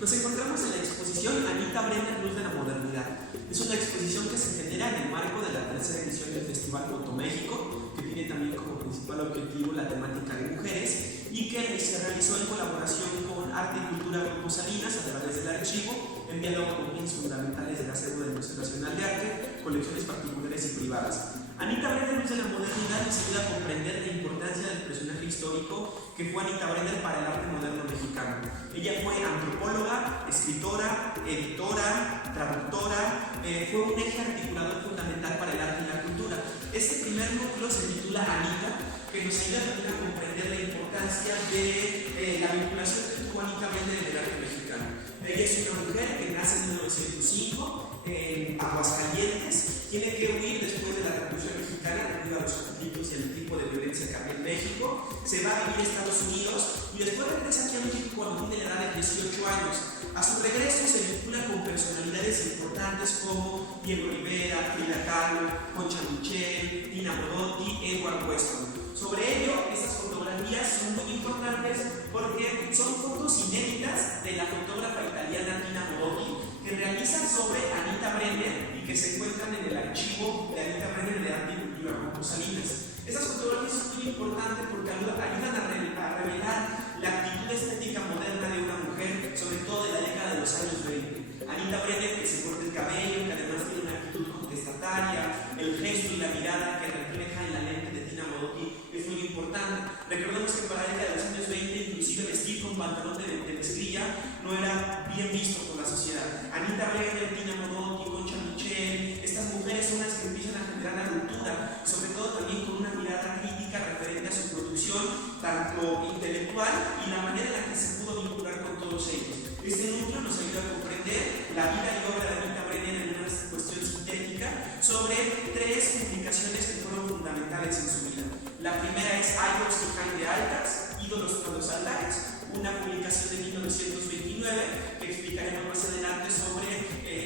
Nos encontramos en la exposición Anita Brenner, Luz de la Modernidad. Es una exposición que se genera en el marco de la tercera edición del Festival Foto México, que tiene también como principal objetivo la temática de mujeres y que se realizó en colaboración con Arte y Cultura Grupo Salinas a través del archivo, en diálogo con bienes fundamentales del acervo del Museo Nacional de Arte, colecciones particulares y privadas. Anita Brenner, Luz de la Modernidad, nos ayuda a comprender la importancia del personaje histórico que fue Anita Brenner para el arte moderno mexicano. Ella fue antropóloga, escritora, editora, traductora, fue un eje articulador fundamental para el arte y la cultura. Este primer núcleo se titula Anita, que nos ayuda también a comprender la importancia de la vinculación que tuvo Anita Brenner en el arte mexicano. Ella es una mujer que nace en 1905 en Aguascalientes, tiene que huir después de la Revolución Mexicana debido a los conflictos y el tipo de violencia que había en México. Se va a vivir a Estados Unidos y después regresa aquí a México cuando tiene la edad de 18 años. A su regreso se vincula con personalidades importantes como Diego Rivera, Frida Kahlo, Concha Michel, Tina Modotti, Edward Weston. Sobre ello, estas fotografías son muy importantes porque son fotos inéditas de la fotógrafa italiana Tina Modotti que realizan sobre Anita Brenner y que se encuentran en el archivo de Anita Brenner de Arte y Cultura Grupo Salinas. Estas fotografías son muy importantes porque ayudan a revelar la actitud estética moderna de una mujer, sobre todo de la década de los años 20. Anita Brenner, que se corta el cabello, que además tiene una actitud contestataria, el gesto y la mirada que refleja en la lente de Tina Modotti es muy importante. Recordemos que para la década de los años 20, inclusive vestir con pantalón de mezclilla no era bien visto por la sociedad. Anita Brenner, Tina Modotti, Concha Michel, estas mujeres son las que empiezan a generar la ruptura, sobre todo también con una mirada crítica referente a su producción, tanto intelectual y la manera en la que se pudo vincular con todos ellos. Este núcleo nos ayuda a comprender la vida y obra de Anita Brenner en una cuestión sintética sobre tres publicaciones que fueron fundamentales en su vida. La primera es Idols Behind the Altars, Ídolos tras los altares, una publicación de 1929 que explicaremos más adelante sobre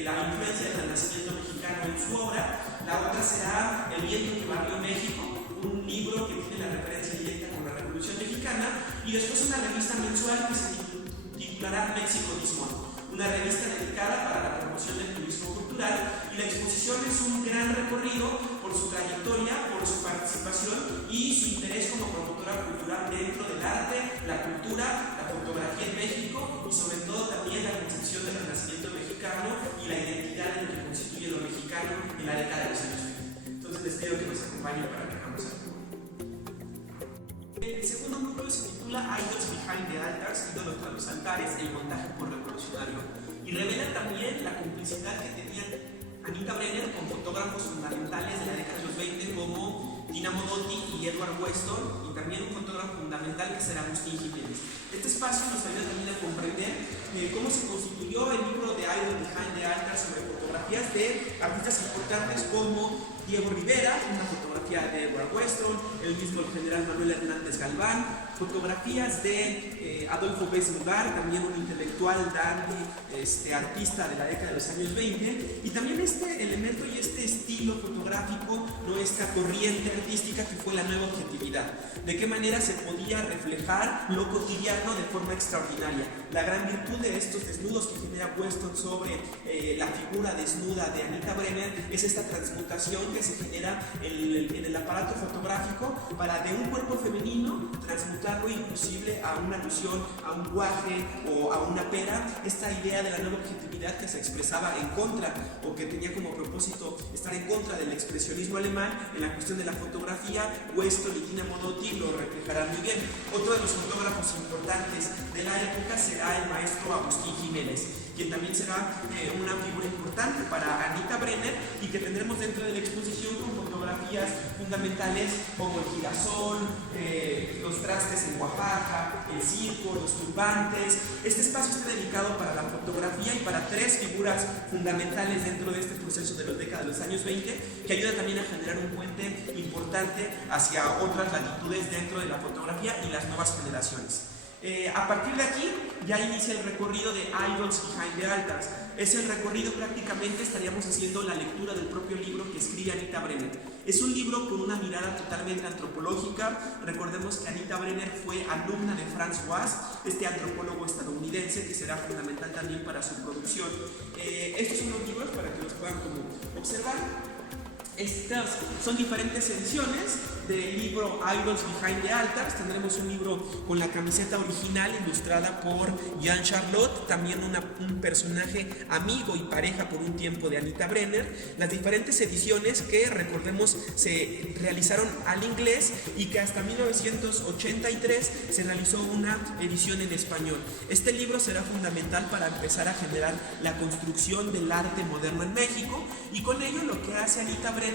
la influencia del renacimiento mexicano en su obra. La otra será El viento que barrió México, un libro que tiene la referencia directa con la Revolución Mexicana, y después una revista mensual que se titulará México Mismo, una revista dedicada para la promoción del turismo cultural, y la exposición es un gran recorrido por su trayectoria, por su participación y su interés como promotora cultural dentro del arte, la cultura, la fotografía en México y sobre todo también la concepción del renacimiento mexicano y la identidad de lo que constituye lo mexicano en la década de los años 20. Entonces les pido que nos acompañen para que hagamos algo. El segundo núcleo se titula Idols Behind the Altars, Ídolos tras los altares, el montaje por revolucionario, y revela también la complicidad que tenían Anita Brenner con fotógrafos fundamentales de la década de los 20 como Tina Modotti y Edward Weston, y también un fotógrafo fundamental que será Agustín Jiménez. Este espacio nos ayuda también a comprender cómo se constituyó el libro de Idols Behind the Altars sobre fotografías de artistas importantes como Diego Rivera, una fotografía de Edward Weston, el mismo general Manuel Hernández Galván, fotografías de Adolfo Béz Mugar, también un intelectual dandy, artista de la década de los años 20, y también este elemento y este estilo fotográfico, no esta corriente artística que fue la nueva objetividad. De qué manera se podía reflejar lo cotidiano de forma extraordinaria. La gran virtud de estos desnudos que genera Weston sobre la figura desnuda de Anita Brenner es esta transmutación que se genera en el aparato fotográfico para de un cuerpo femenino transmutarlo inclusive a una alusión a un guaje o a una pera, esta idea de la nueva objetividad que se expresaba en contra o que tenía como propósito estar en contra del expresionismo alemán en la cuestión de la fotografía. Weston y Tina Modotti lo reflejarán muy bien. Otro de los fotógrafos importantes de la época será el maestro Agustín Jiménez, quien también será una figura importante para Anita Brenner y que tendremos dentro de la exposición con fotografías fundamentales como el girasol, los trastes en Oaxaca, el circo, los turbantes. Este espacio está dedicado para la fotografía y para tres figuras fundamentales dentro de este proceso de la década de los años 20 que ayuda también a generar un puente importante hacia otras latitudes dentro de la fotografía y las nuevas generaciones. A partir de aquí ya inicia el recorrido de Idols Behind the Altars. Es el recorrido, prácticamente estaríamos haciendo la lectura del propio libro que escribe Anita Brenner. Es un libro con una mirada totalmente antropológica. Recordemos que Anita Brenner fue alumna de Franz Was, este antropólogo estadounidense que será fundamental también para su producción. Estos son los libros para que los puedan como observar. Estas son diferentes ediciones del libro Idols Behind the Altars. Tendremos un libro con la camiseta original ilustrada por Jean Charlotte, también un personaje amigo y pareja por un tiempo de Anita Brenner. Las diferentes ediciones que, recordemos, se realizaron al inglés y que hasta 1983 se realizó una edición en español. Este libro será fundamental para empezar a generar la construcción del arte moderno en México, y con ello lo que hace Anita Brenner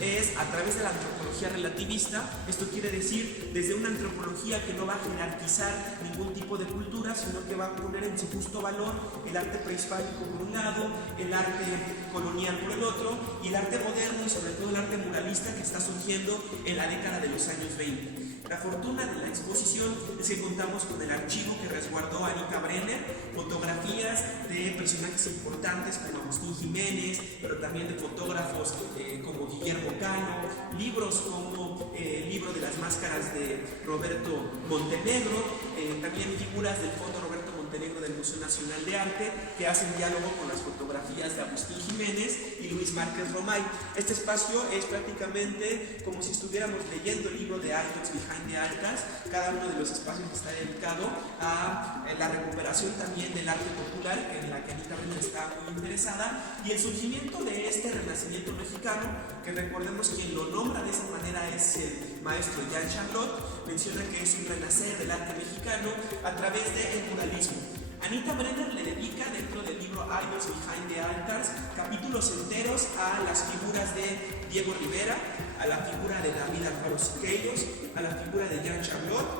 es, a través de la antropología relativista, esto quiere decir desde una antropología que no va a jerarquizar ningún tipo de cultura, sino que va a poner en su justo valor el arte prehispánico por un lado, el arte colonial por el otro, y el arte moderno y sobre todo el arte muralista que está surgiendo en la década de los años 20. La fortuna de la exposición es que contamos con el archivo que resguardó Anita Brenner, fotografías de personajes importantes como Agustín Jiménez, pero también de fotógrafos como Guillermo Cano, libros como el libro de las máscaras de Roberto Montenegro, también figuras del Fondo Roberto Montenegro del Museo Nacional de Arte que hacen diálogo con las fotografías de Agustín Jiménez y Luis Márquez Romay. Este espacio es prácticamente como si estuviéramos leyendo el libro de Idols Behind the Altars. Cada uno de los espacios está dedicado a la recuperación también del arte popular, en la que Anita Brenner está muy interesada, y el surgimiento de este renacimiento mexicano, que recordemos quien lo nombra de esa manera es el maestro Jean Charlotte. Menciona que es un renacer del arte mexicano a través del muralismo. Anita Brenner le dedica, dentro del libro Idols Behind the Altars, capítulos enteros a las figuras de Diego Rivera, a la figura de David Alfaro Siqueiros, a la figura de Jean Charlotte,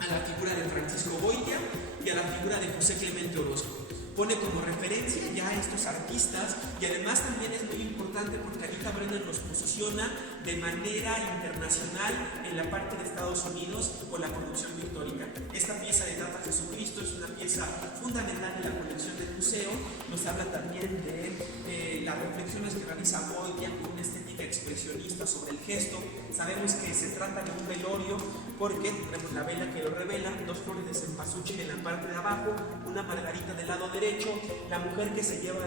a la figura de Francisco Goya y a la figura de José Clemente Orozco. Pone como referencia ya a estos artistas, y además también es muy importante porque Anita Brenner los posiciona de manera internacional en la parte de Estados Unidos con la producción pictórica. Esta pieza de Tata Jesucristo es una pieza fundamental de la colección del museo. Nos habla también de las reflexiones que realiza Goya con una estética expresionista sobre el gesto. Sabemos que se trata de un velorio porque tenemos la vela que lo revela, dos flores de cempasúchil en la parte de abajo, una margarita del lado derecho, la mujer que se lleva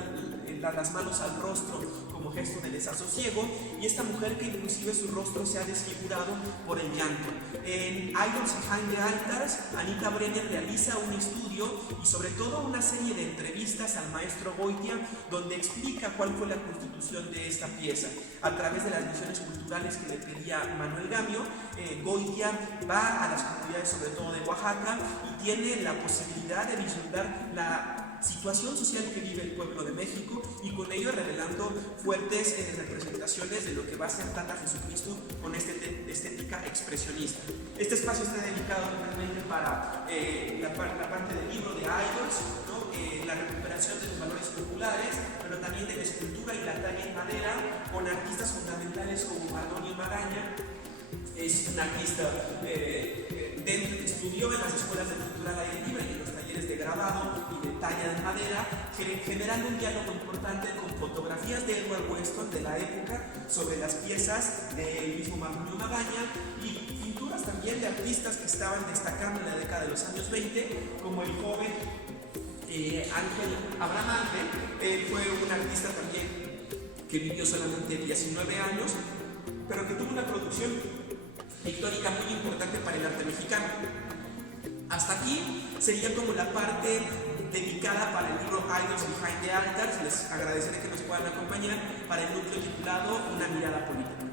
las manos al rostro como gesto de desasosiego, y esta mujer que inclusive su rostro se ha desfigurado por el llanto. En Idols Behind the Altars, Anita Brenner realiza un estudio y sobre todo una serie de entrevistas al maestro Goya, donde explica cuál fue la constitución de esta pieza. A través de las misiones culturales que le pedía Manuel Gamio, Goya va a las comunidades sobre todo de Oaxaca y tiene la posibilidad de vislumbrar la situación social que vive el pueblo de México, y con ello revelando fuertes representaciones de lo que va a ser Tata Jesucristo con estética expresionista. Este espacio está dedicado realmente para la parte del libro de Idols, ¿no? La recuperación de los valores populares, pero también de la escultura y la talla en madera, con artistas fundamentales como Antonio Magaña. Es un artista que estudió en las escuelas de cultura al aire libre y en los talleres de grabado y de talla de madera, generando un diálogo importante con fotografías de Edward Weston de la época sobre las piezas del mismo Antonio Magaña, y pinturas también de artistas que estaban destacando en la década de los años 20, como el joven Ángel Abraham Ángel. Él fue un artista también que vivió solamente 19 años, pero que tuvo una producción pictórica muy importante para el arte mexicano. Hasta aquí sería como la parte dedicada para el libro Idols Behind the Altars. Les agradeceré que nos puedan acompañar para el núcleo titulado Una mirada política.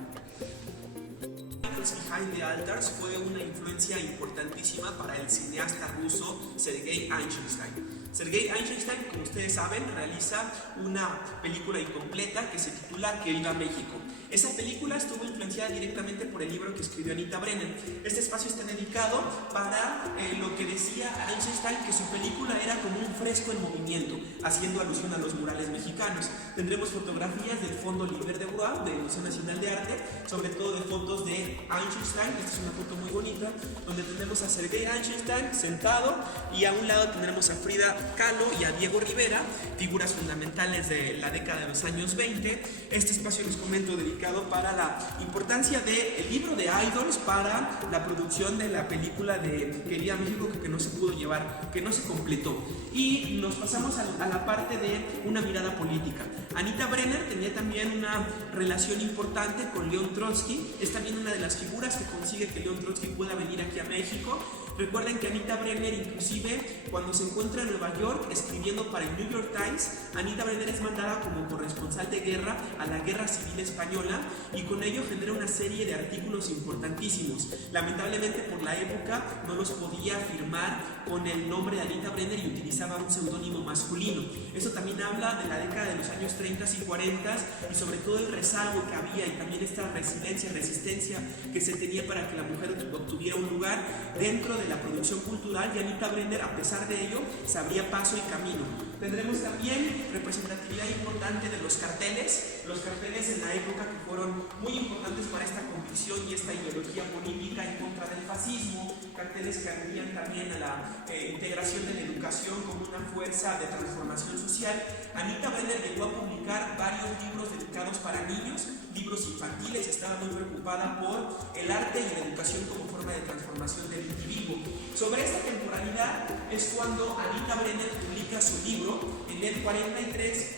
Idols Behind the Altars fue una influencia importantísima para el cineasta ruso Sergei Eisenstein. Sergei Eisenstein, como ustedes saben, realiza una película incompleta que se titula Que viva México. Esa película estuvo influenciada directamente por el libro que escribió Anita Brenner. Este espacio está dedicado para lo que decía Eisenstein, que su película era como un fresco en movimiento, haciendo alusión a los murales mexicanos. Tendremos fotografías del Fondo Liber de Bois, del Museo Nacional de Arte, sobre todo de fotos de Eisenstein. Esta es una foto muy bonita, donde tenemos a Sergei Eisenstein sentado y a un lado tendremos a Frida Kahlo y a Diego Rivera, figuras fundamentales de la década de los años 20. Este espacio, les comento, dedicado para la importancia del libro de Idols para la producción de la película de Querida México, que no se pudo llevar, que no se completó. Y nos pasamos a la parte de una mirada política. Anita Brenner tenía también una relación importante con León Trotsky. Es también una de las figuras que consigue que León Trotsky pueda venir aquí a México. Recuerden que Anita Brenner, inclusive cuando se encuentra en Nueva York escribiendo para el New York Times, Anita Brenner es mandada como corresponsal de guerra a la Guerra Civil Española, y con ello genera una serie de artículos importantísimos. Lamentablemente por la época no los podía firmar con el nombre de Anita Brenner y utilizaba un seudónimo masculino. Eso también habla de la década de los años 30 y 40 y sobre todo el rezago que había, y también esta resistencia que se tenía para que la mujer obtuviera un lugar dentro de la producción cultural, y Anita Brenner, a pesar de ello, se abría paso y camino. Tendremos también representatividad importante de los carteles en la época, que fueron muy importantes para esta convicción y esta ideología política en contra del fascismo, carteles que aludían también a la integración de la educación como una fuerza de transformación social. Anita Brenner llegó a publicar varios libros dedicados para niños, libros infantiles. Estaba muy preocupada por el arte y la educación como forma de transformación del individuo. Sobre esta temporalidad es cuando Anita Brenner publica su libro en el 43,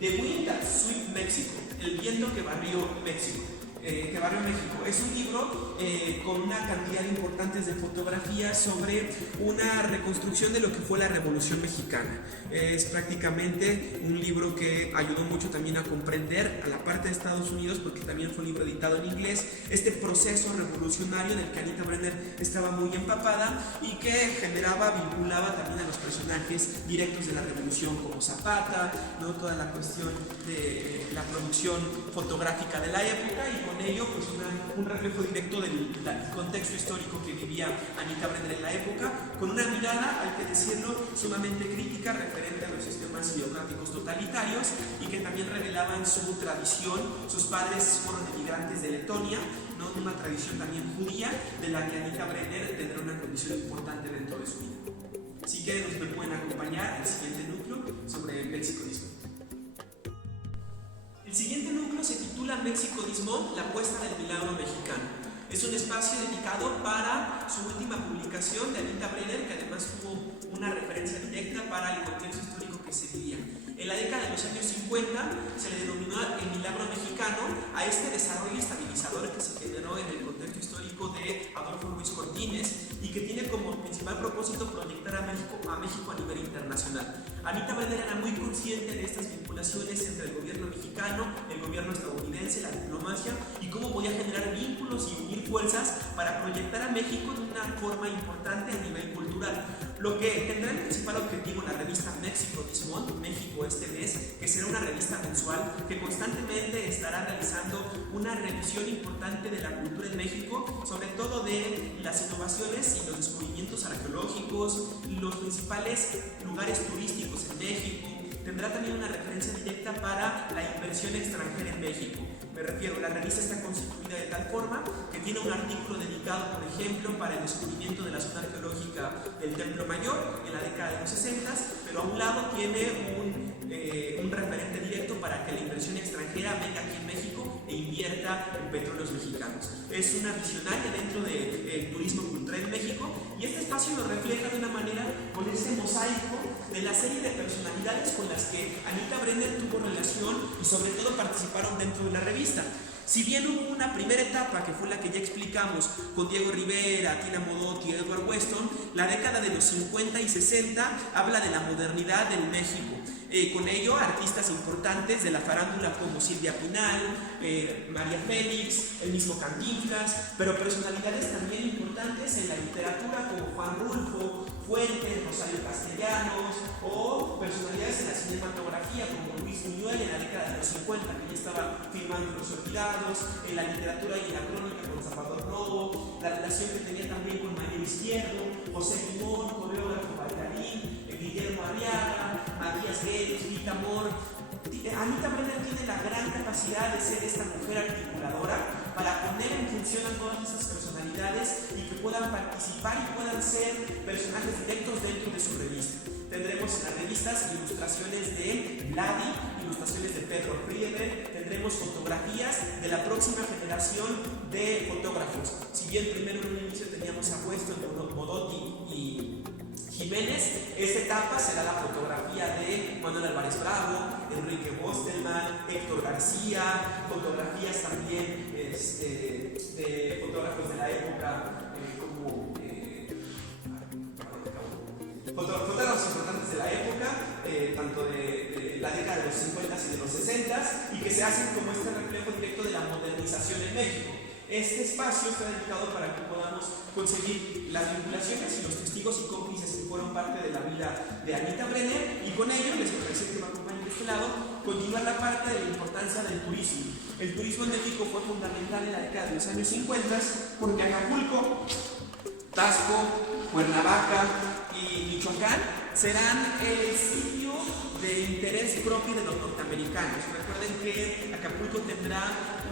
The Wind That Swept Mexico, El viento que barrió México. Es un libro con una cantidad importante de fotografías sobre una reconstrucción de lo que fue la Revolución Mexicana. Es prácticamente un libro que ayudó mucho también a comprender a la parte de Estados Unidos, porque también fue un libro editado en inglés, este proceso revolucionario en el que Anita Brenner estaba muy empapada y que vinculaba también a los personajes directos de la revolución como Zapata, ¿no? Toda la cuestión de la producción fotográfica de la época, y con ello pues un reflejo directo del contexto histórico que vivía Anita Brenner en la época, con una mirada, hay que decirlo, sumamente crítica referente a los sistemas ideocráticos totalitarios, y que también revelaban su tradición. Sus padres fueron emigrantes de Letonia, ¿no? Una tradición también judía, de la que Anita Brenner tendrá una condición importante dentro de su vida. Si quieren, me pueden acompañar al siguiente núcleo sobre el mexicodismo. El siguiente núcleo se titula Mexicodismo, la apuesta del milagro mexicano. Es un espacio dedicado para su última publicación de Anita Brenner, que además tuvo una referencia directa para el contexto histórico que se vivía. En la década de los años 50 se le denominó el milagro mexicano a este desarrollo estabilizador que se generó en el contexto histórico de Adolfo Ruiz Cortines, y que tiene como principal propósito proyectar a México a nivel internacional. Anita Brenner era muy consciente de estas vinculaciones entre el gobierno mexicano, el gobierno estadounidense, la diplomacia, y cómo podía generar vínculos y unir fuerzas para proyectar a México de una forma importante a nivel cultural. Lo que tendrá el principal objetivo la revista Mexicodismo, México este mes, que será una revista mensual que constantemente estará realizando una revisión importante de la cultura en México, sobre todo de las innovaciones y los descubrimientos arqueológicos, los principales lugares turísticos en México. Tendrá también una referencia directa para la inversión extranjera en México. Me refiero, la revista está constituida de tal forma que tiene un artículo dedicado, por ejemplo, para el descubrimiento de la zona arqueológica del Templo Mayor en la década de los 60, pero a un lado tiene un referente directo para que la inversión extranjera venga aquí en México e invierta en petróleos mexicanos. Es una visionaria dentro del turismo cultural en México, y este espacio lo refleja de una manera con ese mosaico de la serie de personalidades con las que Anita Brenner tuvo relación y sobre todo participaron dentro de la revista. Si bien hubo una primera etapa, que fue la que ya explicamos, con Diego Rivera, Tina Modotti y Edward Weston, la década de los 50 y 60 habla de la modernidad del México. Con ello, artistas importantes de la farándula como Silvia Pinal, María Félix, el mismo Cantinflas, pero personalidades también importantes en la literatura como Juan Rulfo, Fuentes, Rosario Castellanos, o personalidades en la cinematografía como Luis Buñuel en la década de los 50, que ya estaba filmando Los Olvidados, en la literatura y en la crónica con Salvador Novo, la relación que tenía también con Mario Izquierdo, José Limón, coreógrafo bailarín, Guillermo Arriaga, Matías Guedes, Rita Amor. Anita Brenner tiene la gran capacidad de ser esta mujer articuladora para poner en función a todas esas personalidades y que puedan participar y puedan ser personajes directos dentro de su revista. Tendremos en las revistas ilustraciones de Vladi, ilustraciones de Pedro Friedeberg, tendremos fotografías de la próxima generación de fotógrafos. Si bien primero en un inicio teníamos a Weston, Modotti y Jiménez, esta etapa será la fotografía de Manuel Álvarez Bravo, Enrique Bostelman, Héctor García, fotografías también de fotógrafos de la época como fotógrafos importantes de la época, tanto de la década de los 50 y de los 60, y que se hacen como este reflejo directo de la modernización en México. Este espacio está dedicado para que podamos conseguir las vinculaciones y los testigos y cómplices que fueron parte de la vida de Anita Brenner, y con ello, les agradezco que me acompañen de este lado, continuar la parte de la importancia del turismo. El turismo en México fue fundamental en la década de los años 50 porque Acapulco, Tasco, Cuernavaca y Michoacán serán el sitio de interés propio de los norteamericanos. Recuerden que Acapulco tendrá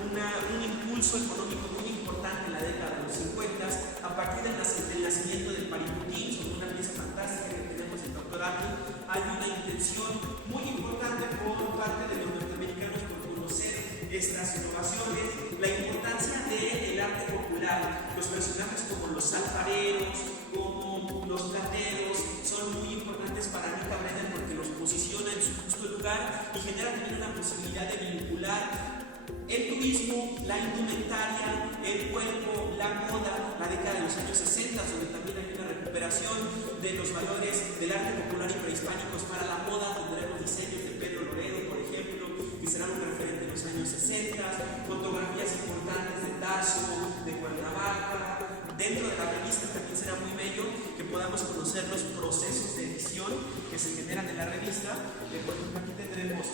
un impulso económico muy importante en la década de los 50 a partir del nacimiento del Paricutín, sobre una pieza fantástica que tenemos en Doctor Arte. Hay una intención muy importante por parte de los norteamericanos por conocer estas innovaciones, la importancia del arte popular. Los personajes como los alfareros, como los plateros, son muy importantes para Anita Brenner porque los posiciona en su justo lugar y genera también una posibilidad de vincular el turismo, la indumentaria, el cuerpo, la moda, la década de los años 60, donde también hay una recuperación de los valores del arte popular y prehispánicos para la moda. Tendremos diseños de Pedro Loredo, por ejemplo, que serán un referente en los años 60, fotografías importantes de Tarso, de Cuernavaca. Dentro de la revista también será muy bello que podamos conocer los procesos de edición que se generan en la revista. Por ejemplo, aquí tendremos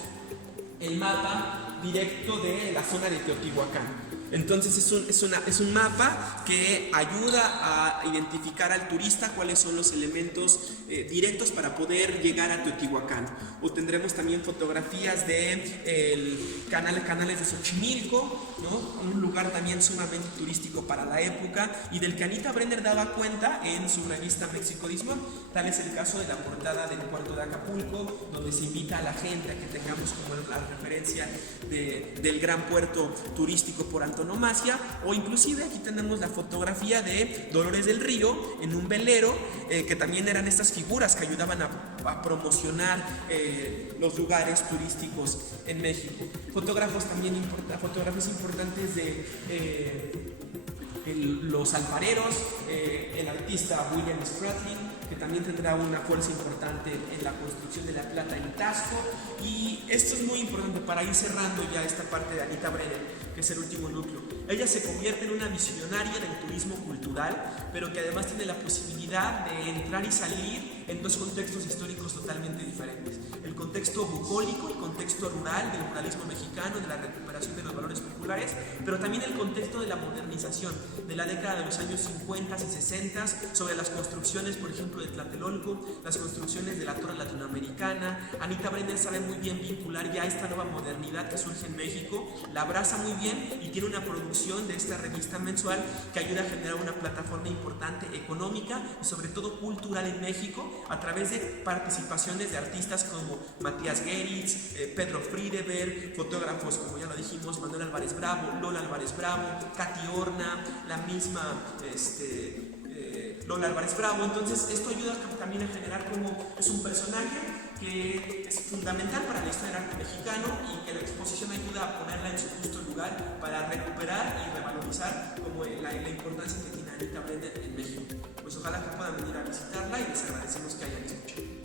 el mapa directo de la zona de Teotihuacán. Entonces es un mapa que ayuda a identificar al turista cuáles son los elementos directos para poder llegar a Teotihuacán. O tendremos también fotografías de canales de Xochimilco, ¿no? Un lugar también sumamente turístico para la época y del que Anita Brenner daba cuenta en su revista México Dismón. Tal es el caso de la portada del puerto de Acapulco, donde se invita a la gente a que tengamos como la referencia del gran puerto turístico por antonomasia, o inclusive aquí tenemos la fotografía de Dolores del Río en un velero, que también eran estas figuras que ayudaban a promocionar los lugares turísticos en México. Fotografías importantes de los alfareros, el artista William Spratlin, que también tendrá una fuerza importante en la construcción de la plata en Tasco. Y esto es muy importante para ir cerrando ya esta parte de Anita Brenner, que es el último núcleo. Ella se convierte en una visionaria del turismo cultural, pero que además tiene la posibilidad de entrar y salir en dos contextos históricos totalmente diferentes. El contexto bucólico, el contexto rural, del ruralismo mexicano, de la recuperación de los valores populares, pero también el contexto de la modernización de la década de los años 50 y 60, sobre las construcciones, por ejemplo, de Tlatelolco, las construcciones de la Torre Latinoamericana. Anita Brenner sabe muy bien vincular ya esta nueva modernidad que surge en México, la abraza muy bien y tiene una producción de esta revista mensual que ayuda a generar una plataforma importante económica y sobre todo cultural en México a través de participaciones de artistas como Matías Geritz, Pedro Friedeberg, fotógrafos como ya lo dijimos, Manuel Álvarez Bravo, Lola Álvarez Bravo, Katy Horna, la misma Lola Álvarez Bravo. Entonces esto ayuda también a generar como es un personaje que es fundamental para la historia del arte mexicano y que la exposición ayuda a ponerla en su justo lugar para recuperar y revalorizar como la importancia que tiene Anita Brenner en México. Pues ojalá que puedan venir a visitarla y les agradecemos que hayan escuchado.